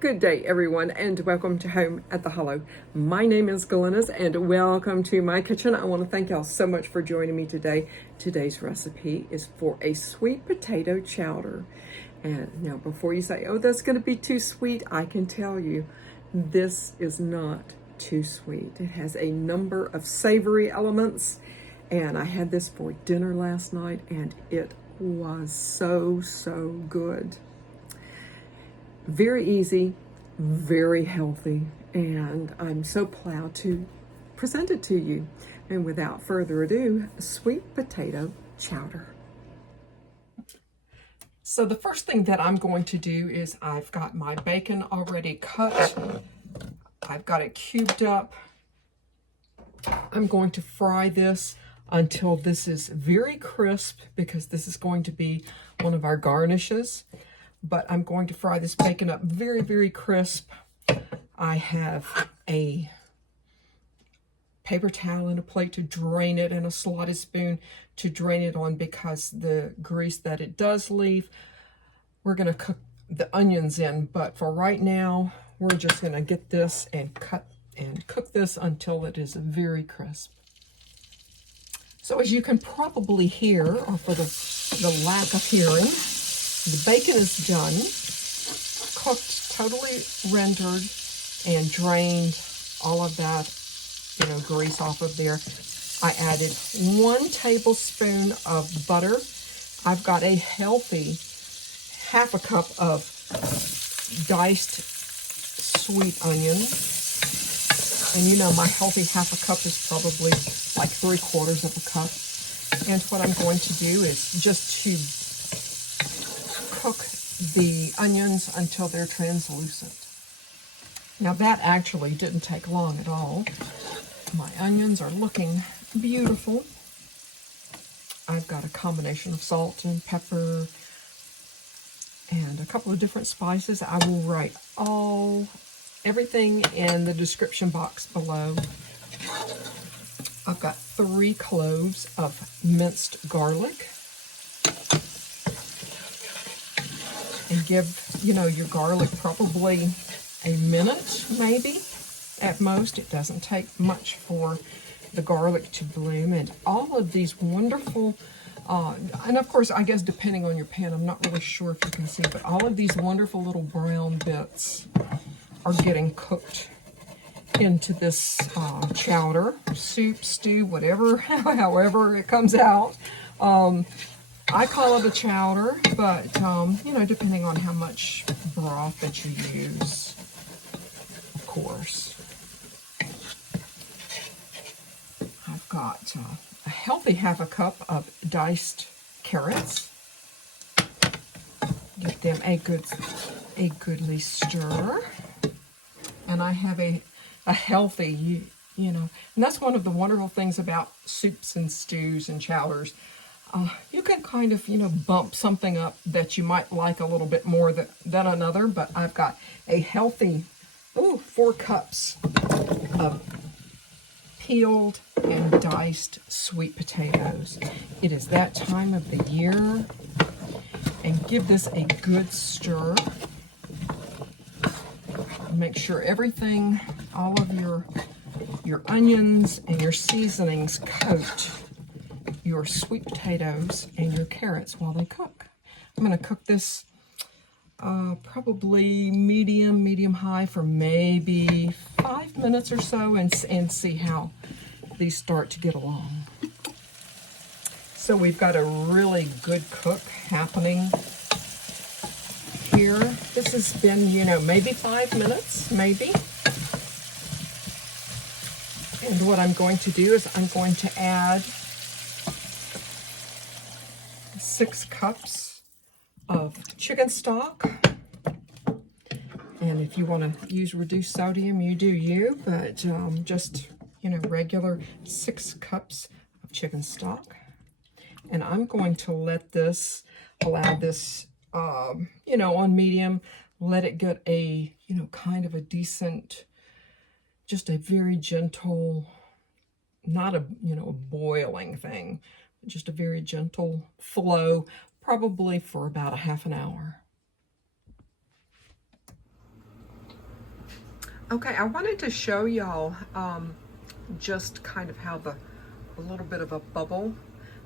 Good day, everyone, and welcome to Home at the Hollow. My name is Glennis, and welcome to my kitchen. I want to thank y'all so much for joining me today. Today's recipe is for a sweet potato chowder. And now, before you say, oh, that's going to be too sweet, I can tell you this is not too sweet. It has a number of savory elements, and I had this for dinner last night, and it was so good. Very easy, very healthy, and I'm so proud to present it to you. And without further ado, sweet potato chowder. So the first thing that I'm going to do is I've got my bacon already cut. I've got it cubed up. I'm going to fry this until this is very crisp because this is going to be one of our garnishes. But I'm going to fry this bacon up very crisp. I have a paper towel and a plate to drain it and a slotted spoon to drain it on because the grease that it does leave, we're going to cook the onions in. But for right now, we're just going to get this and cook this until it is very crisp. So as you can probably hear, or for the lack of hearing, the bacon is done, cooked, totally rendered, and drained all of that, grease off of there. I added 1 tablespoon of butter. I've got a healthy half a cup of diced sweet onion. And my healthy half a cup is probably like 3/4 of a cup. And what I'm going to do is just to cook the onions until they're translucent. Now that actually didn't take long at all. My onions are looking beautiful. I've got a combination of salt and pepper and a couple of different spices. I will write everything in the description box below. I've got 3 cloves of minced garlic. And give, your garlic probably a minute, maybe, at most. It doesn't take much for the garlic to bloom. And all of these wonderful, and of course, I guess depending on your pan, I'm not really sure if you can see, but all of these wonderful little brown bits are getting cooked into this chowder, soup, stew, whatever, however it comes out. I call it a chowder, but, depending on how much broth that you use, of course. I've got a healthy half a cup of diced carrots. Give them a goodly stir. And I have a healthy, and that's one of the wonderful things about soups and stews and chowders. You can kind of, bump something up that you might like a little bit more than another, but I've got a healthy, 4 cups of peeled and diced sweet potatoes. It is that time of the year, and give this a good stir. Make sure everything, all of your onions and your seasonings coat your sweet potatoes and your carrots while they cook. I'm going to cook this probably medium high for maybe 5 minutes or so and see how these start to get along. So we've got a really good cook happening here. This has been, maybe 5 minutes, maybe. And what I'm going to do is I'm going to add 6 cups of chicken stock. And if you want to use reduced sodium, you do you, but just, regular 6 cups of chicken stock. And I'm going to allow this, on medium, let it get a, kind of a decent, just a very gentle, not a, a boiling thing, just a very gentle flow, probably for about a half an hour. Okay, I wanted to show y'all just kind of how a little bit of a bubble.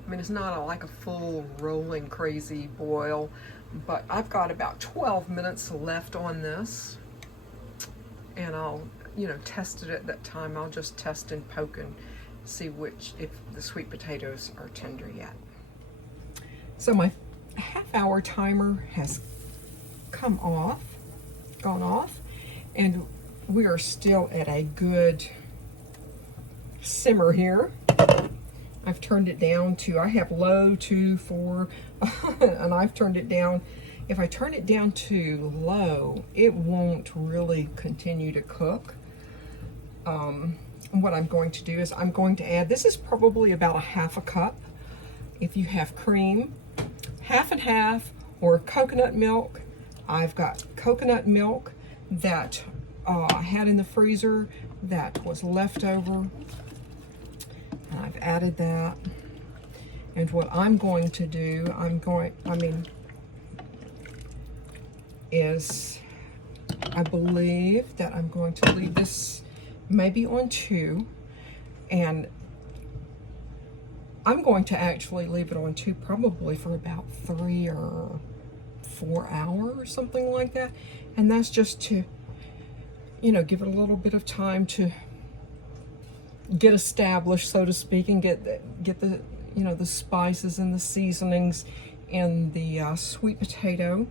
I mean, it's not like a full rolling crazy boil, but I've got about 12 minutes left on this, and I'll, test it at that time. I'll just test and poke and see if the sweet potatoes are tender yet. So my half-hour timer has gone off, and we are still at a good simmer here. I've turned it down to, I have low, 2, 4, and I've turned it down. If I turn it down to low, it won't really continue to cook. What I'm going to do is I'm going to add, this is probably about a half a cup. If you have cream, half and half, or coconut milk. I've got coconut milk that I had in the freezer that was left over. And I've added that. And what I'm going to do, I believe that I'm going to leave this maybe on 2, and I'm going to actually leave it on 2 probably for about 3 or 4 hours or something like that. And that's just to, give it a little bit of time to get established, so to speak, and get the, the spices and the seasonings in the sweet potato.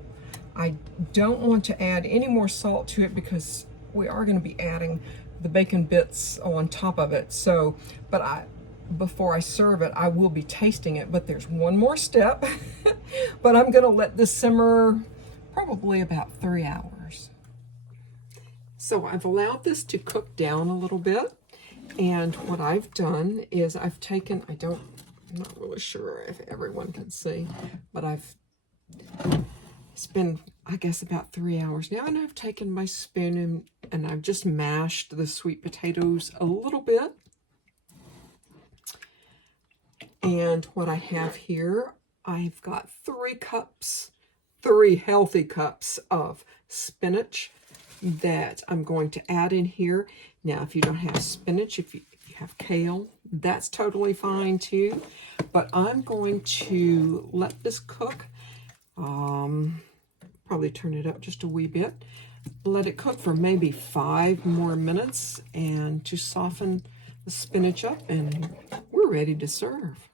I don't want to add any more salt to it because we are going to be adding the bacon bits on top of it. So, before I serve it, I will be tasting it, but there's one more step. But I'm going to let this simmer probably about 3 hours. So I've allowed this to cook down a little bit. And what I've done is I've taken, I'm not really sure if everyone can see, but it's been, I guess, about 3 hours now, and I've taken my spoon and I've just mashed the sweet potatoes a little bit. And what I have here, I've got 3 healthy cups of spinach that I'm going to add in here. Now, if you don't have spinach, if you have kale, that's totally fine too. But I'm going to let this cook. Probably turn it up just a wee bit. Let it cook for maybe 5 more minutes and to soften the spinach up, and we're ready to serve.